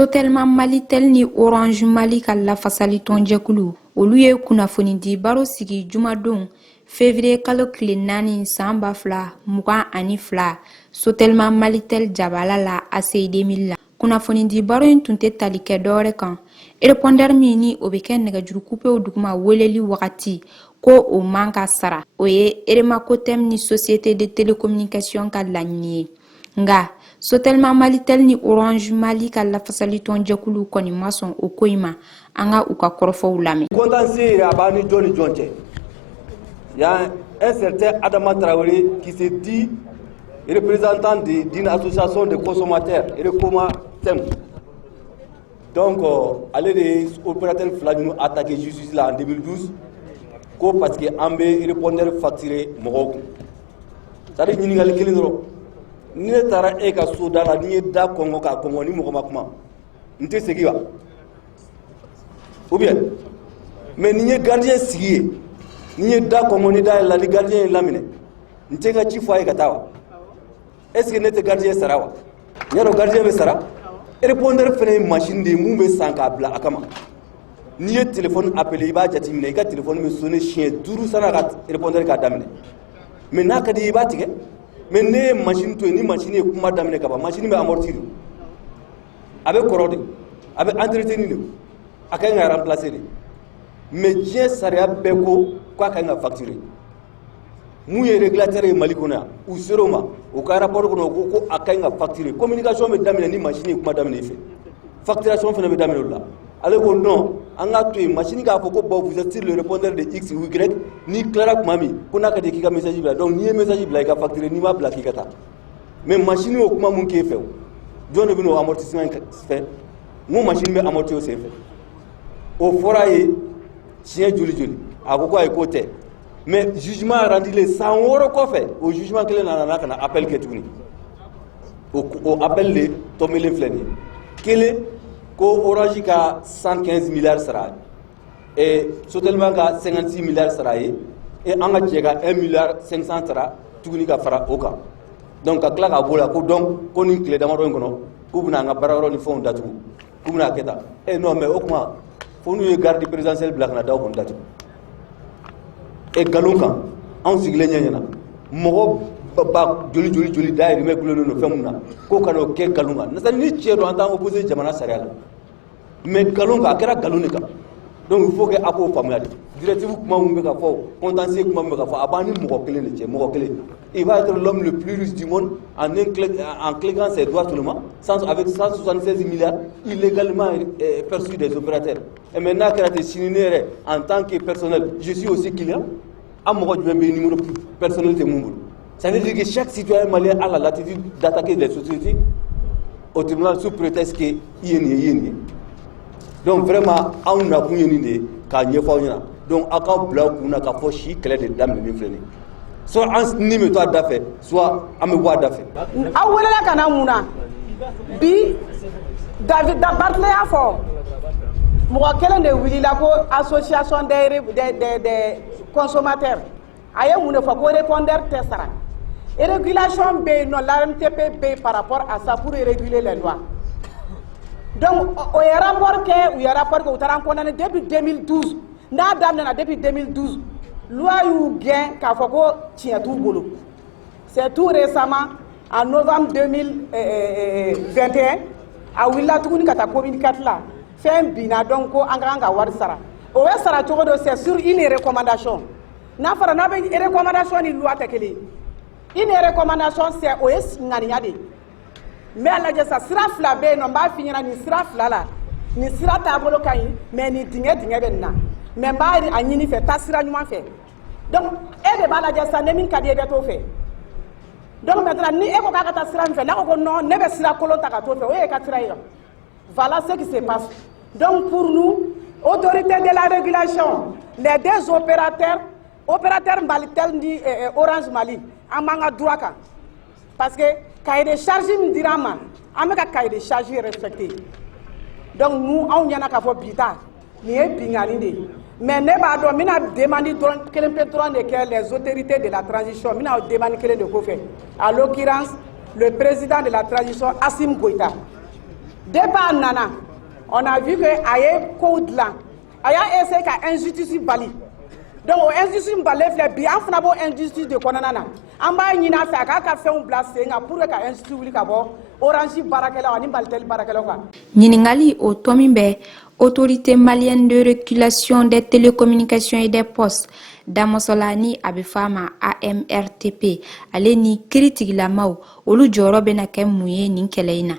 Sotelma Malitel ni Orange Mali ka lafasali tɔnjɛkulu olu ye kunnafoni di baro sigi jumadon février kalo tile 4 san 2022 Sotelma Malitel jabala la ACI 2000 la kunnafoni di baro in tun tɛ tali kɛ dɔwɛrɛ kan répondeur min ni o bɛ kɛ nɛgɛjuru coupew duguma weleli wagati ko o man ka sara o ye Eremacotem ni Société de télécommunication ka laɲini ye nga Sotelma Malitel ni Orange Mali ka lafasali tɔnjɛkulu kɔni ma sɔn o ko in ma an ka u ka kɔrɔfɔw lamɛn. Contentieux a b'a ni jɔn cɛ. Il y a un certain Adama Traoré qui se dit représentant d'une association de consommateurs, Erecomatem. Donc, allez les opérateurs Flanou attaqué justice là en 2012 parce que Ambé répondeur facturé Morocco. Ça veut dire qu'il y a ni ne taara e ka so da la ni ye da kɔngɔ ka kɔngɔ ni mɔgɔ ma kuma n tɛ segin wa ou bien mais ni ye gardien sigi ye ni ye da kɔngɔ ni da yɛlɛla ni gardien ye laminɛ n tɛ ka ci fɔ a ye ka taa wa est ce que ne tɛ gardien sara wa n y'a dɔn gardien bɛ sara répondeur fɛnɛ ye machine de ye mun bɛ san k'a bila a kama n'i ye téléphone appelé i b'a jateminɛ i ka téléphone bɛ sonné siɲɛ 5 san'a ka répondeur k'a daminɛ mais n'a ka di i b'a tigɛ. Mais ne machine to ni machine ye kuma daminɛ ka ban machine bɛ amortir a bɛ kɔrɔ de a bɛ entretenir de a ka kan ka remplacer de mais diɲɛ sariya bɛɛ ko k'a ka kan ka facturer mun ye régulateur ye Mali kɔnɔ yan u ser'o ma u ka rapport kɔnɔ ko a ka kan ka facturer communication bɛ daminɛ ni machine ye kuma daminɛ i fɛ facturation fana bɛ daminɛ o la ale ko non an ka to yen machine k'a fɔ ko bon vous êtes sur le répondeur de X ou Y ni tilara kuma min ko n'a ka di k'i ka message bila donc n'i ye message bila i ka facturer n'i m'a bila k'i ka taa mais machine y'o kuma mun k'e fɛ o jɔn de bɛ n'o amortissement fɛ mun machine bɛ amortir o sen fɛ o fɔra ye siɲɛ joli joli a ko ayi k'o tɛ mais jugement rendu le san 6 kɔfɛ o jugement kelen nana ka na appel kɛ tuguni o appel de tɔnbelen filɛ nin ye kelen ko Orange ka 115 milliards sara et Sotelma ka 56 milliards sara ye et an ka jɛ ka 1 milliard 500 sara tuguni ka fara o kan donc ka tila k'a bɔ la ko donc ko nin tile damadɔ in kɔnɔ k'u bɛna an ka baarayɔrɔ ni fɛnw datugu k'u bɛna kɛ tan non mais o kuma fo n'u ye garde présidentielle bila ka na da o kɔni datugu et nkalon kan anw sigilen ɲɛ ɲɛna mɔgɔ ba joli dahirimɛ gulonnen don fɛn mun na ko ka n'o kɛ nkalon kan c'est à dire ni tiɲɛ don an t'an opposé jamana sariya la mais nkalon kan a kɛra nkalon de kan donc il faut que a k'o faamuya de directive kuma mun bɛ ka fɔ contentieux kuma mun bɛ ka fɔ a b'an ni mɔgɔ kelen de cɛ mɔgɔ kelen il va être l'homme le plus riche du monde en claquant ses doigts seulement avec 176 milliards illégalement perçus des opérateurs et maintenant n'a kɛra ten sini ne yɛrɛ en tant que personnel je suis aussi client an mɔgɔ jumɛn bɛ numéro personnel tɛ mun bolo ça veut dire que chaque citoyen malien a la latitude d'attaquer les sociétés au tribunal sous prétexte que i ye nin ye donc vraiment anw nakun ye nin de ye k'a ɲɛfɔ aw ɲɛna donc aw ka bila aw kun na k'a fɔ si kɛlɛ de daminɛlen filɛ nin ye soit an ni bɛ to a da fɛ soit an bɛ bɔ a da fɛ. aw welela ka na mun na bi David Bartley y'a fɔ mɔgɔ kelen de wulila ko association des consommateurs a ye mun de fɔ ko répondeur tɛ sara régulation bɛ yen nɔ l'ARMTP bɛ yen par rapport à ça pour réguler les lois. Donc, au rapport que vous avez condamné depuis 2012, n'a d'amené depuis 2012, loi you gain qu'a fait c'est tout récemment, en novembre 2021, à Willa Toukouni Kata communiqué là, fait un bina donc en grand Warsara. Au Sara c'est sur une recommandation. N'a pas une recommandation de loi tekeli. Une recommandation c'est OS Naniade. Mais à la sa sira fila bɛ yen nɔ n b'a f'i ɲɛna nin sira fila la nin sira taabolo ka ɲi mais nin dingɛ bɛ nin na mais n b'a a ɲini fɛ taa sira ɲuman fɛ donc e de b'a lajɛ sisan ne min ka di ye i bɛ t'o fɛ donc maintenant ni e ko k'a ka taa sira min fɛ n'a ko non ne bɛ sira kolon ta ka t'o fɛ o y'e ka sira ye voilà ce qui se passe donc pour nous autorité de la régulation les deux opérateurs Malitel ni Orange Mali an b'an ka droit kan parce que cahier de charge min dira ma an bɛ ka cahier de charge respecté donc nous anw ɲɛna k'a fɔ bi ta nin ye binkani de ye mais ne b'a dɔn n bɛna demande dɔrɔn kelen pe dɔrɔn de kɛ les autorités de la transition n bɛna o demande kelen de k'o fɛ à l'occurrence le président de la transition Assimi Goïta Depuis nana, on a vu que aye code là, aya essayé ka injustice bali. Donc injustice bali fait bien fana bo injustice de konana. Amba nyina fa ka fait un blase nga pour ka injustice wuli ka bo orange barakela ani baltel barakela ka. Nyiningali o tomimbe Autorité malienne de régulation des télécommunications et des postes Damosolani abifama AMRTP ale ni critique lamau olu joro bena ke muye ni keleina.